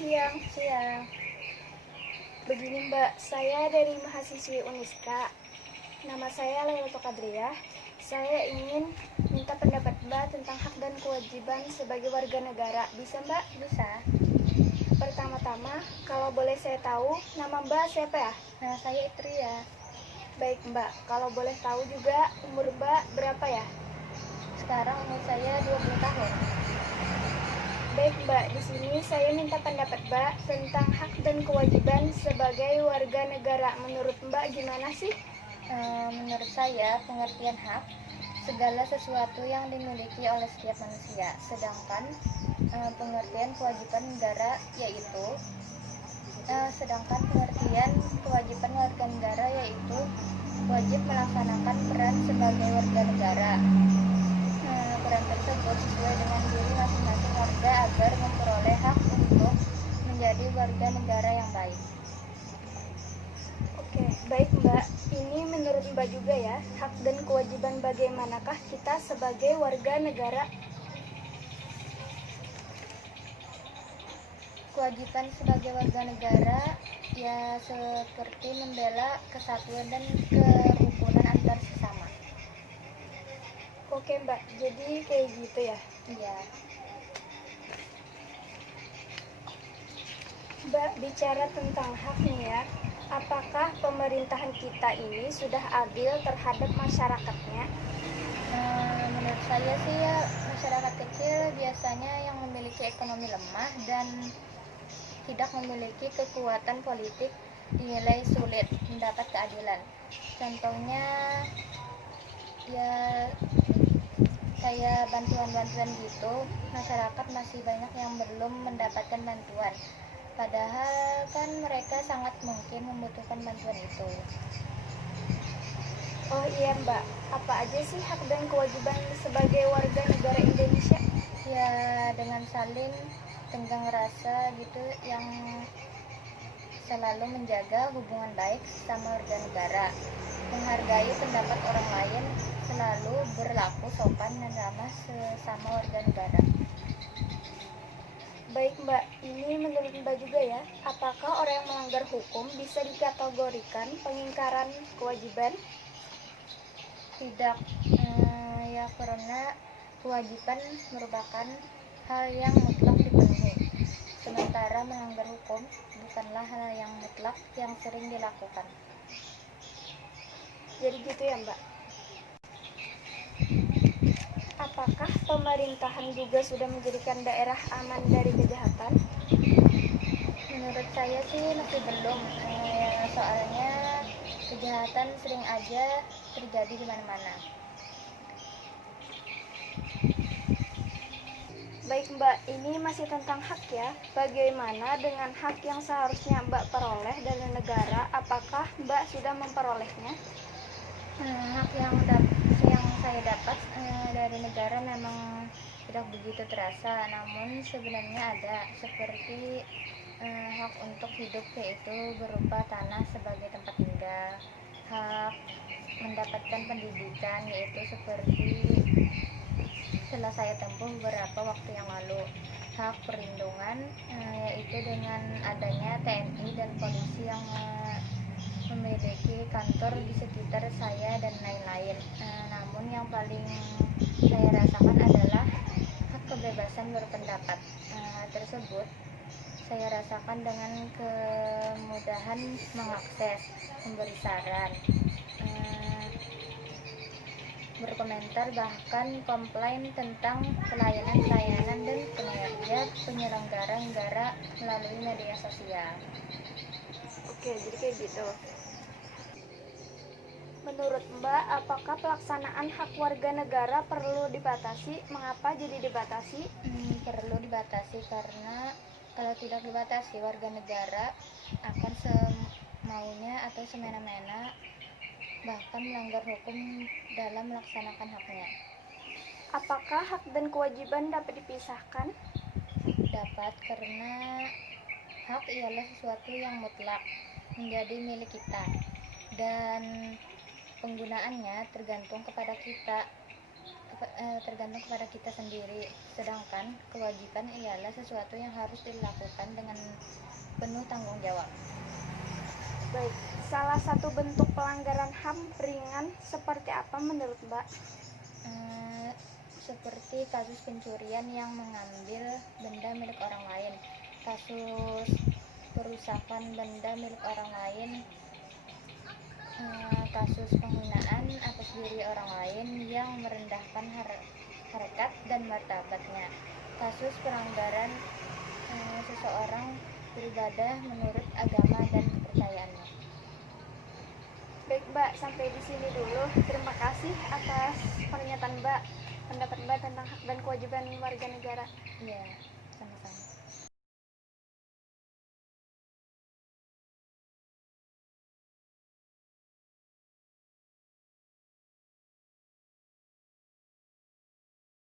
siang. Siang. Begini Mbak, saya dari mahasiswi Uniska. Nama saya Lailatul Qadriyah. Saya ingin minta pendapat Mbak tentang hak dan kewajiban sebagai warga negara. Bisa Mbak? Bisa. Pertama-tama, kalau boleh saya tahu, nama Mbak siapa ya? Nama saya Itria. Baik Mbak, kalau boleh tahu juga umur Mbak berapa ya? Sekarang umur saya 20 tahun. Baik Mbak, di sini saya minta pendapat Mbak tentang hak dan kewajiban sebagai warga negara. Menurut Mbak gimana sih? Menurut saya, pengertian hak segala sesuatu yang dimiliki oleh setiap manusia. Sedangkan pengertian kewajiban negara yaitu warga negara yaitu wajib melaksanakan peran sebagai warga negara. Peran tersebut sesuai dengan diri masing-masing warga agar memperoleh hak untuk menjadi warga negara yang baik. Oke, baik Mbak. Ini menurut Mbak juga ya, hak dan kewajiban bagaimanakah kita sebagai warga negara? Kewajiban sebagai warga negara ya seperti membela kesatuan dan kerukunan antar sesama. Oke Mbak, jadi kayak gitu ya. Iya. Mbak, bicara tentang hak nih ya, apakah pemerintahan kita ini sudah adil terhadap masyarakatnya? Menurut saya sih ya, masyarakat kecil biasanya yang memiliki ekonomi lemah dan tidak memiliki kekuatan politik dinilai sulit mendapat keadilan. Contohnya ya kayak bantuan-bantuan gitu, masyarakat masih banyak yang belum mendapatkan bantuan. Padahal kan mereka sangat mungkin membutuhkan bantuan itu. Oh iya Mbak, apa aja sih hak dan kewajiban sebagai warga negara Indonesia? Ya dengan saling tenggang rasa gitu, yang selalu menjaga hubungan baik sama warga negara, menghargai pendapat orang lain, selalu berlaku sopan dan ramah sesama warga negara. Baik Mbak, ini menurut Mbak juga ya, apakah orang yang melanggar hukum bisa dikategorikan pengingkaran kewajiban? Tidak, ya karena kewajiban merupakan hal yang mutlak dipenuhi, sementara melanggar hukum bukanlah hal yang mutlak yang sering dilakukan. Jadi gitu ya Mbak. Apakah pemerintahan juga sudah menjadikan daerah aman dari kejahatan? Menurut saya sih masih belum, soalnya kejahatan sering aja terjadi di mana-mana. Baik Mbak, ini masih tentang hak ya. Bagaimana dengan hak yang seharusnya Mbak peroleh dari negara? Apakah Mbak sudah memperolehnya? Hak yang saya dapat dari negara memang tidak begitu terasa, namun sebenarnya ada, seperti hak untuk hidup, yaitu berupa tanah sebagai tempat tinggal, hak mendapatkan pendidikan, yaitu seperti telah saya tempuh beberapa waktu yang lalu, hak perlindungan, yaitu dengan adanya TNI dan polisi yang memiliki kantor di sekitar saya dan lain-lain. Namun yang paling saya rasakan adalah hak kebebasan berpendapat. Tersebut saya rasakan dengan kemudahan mengakses, memberi saran, berkomentar, bahkan komplain tentang pelayanan dan kinerja penyelenggara negara melalui media sosial. Oke, jadi kayak gitu. Menurut Mbak, apakah pelaksanaan hak warga negara perlu dibatasi? Mengapa jadi dibatasi? Perlu dibatasi karena kalau tidak dibatasi, warga negara akan semaunya atau semena-mena, bahkan melanggar hukum dalam melaksanakan haknya. Apakah hak dan kewajiban dapat dipisahkan? Dapat, karena hak ialah sesuatu yang mutlak menjadi milik kita, dan penggunaannya tergantung kepada kita. tergantung kepada kita sendiri, sedangkan kewajiban ialah sesuatu yang harus dilakukan dengan penuh tanggung jawab. Baik, salah satu bentuk pelanggaran HAM ringan seperti apa menurut Mbak? Seperti kasus pencurian yang mengambil benda milik orang lain, kasus perusakan benda milik orang lain, kasus penghinaan atas diri orang lain yang merendahkan harkat dan martabatnya, kasus pelanggaran seseorang beribadah menurut agama dan kepercayaannya. Baik Mbak, sampai di sini dulu. Terima kasih atas pernyataan Mbak, pendapat Mbak tentang hak dan kewajiban warga negara. Ya.